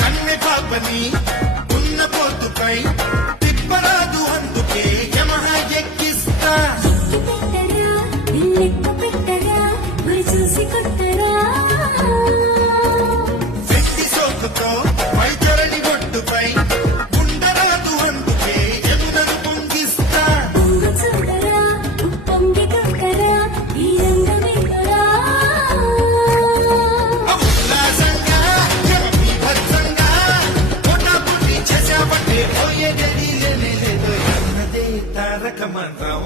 కన్నె పాపని ఉన్న పొద్దుపై తిప్పరాదు అందుకే యమహ ఎక్కిస్తా వ్యక్తి సోకుతో వైద్యులని ఒడ్డుపై ఉండరాదు అందుకే యమునను పొంగిస్తా ఉల్లాసంగా బీభత్సంగా పొటాపుటి చేసావంటే పోయే గడిలేదో అన్నదే తారక మంత్రం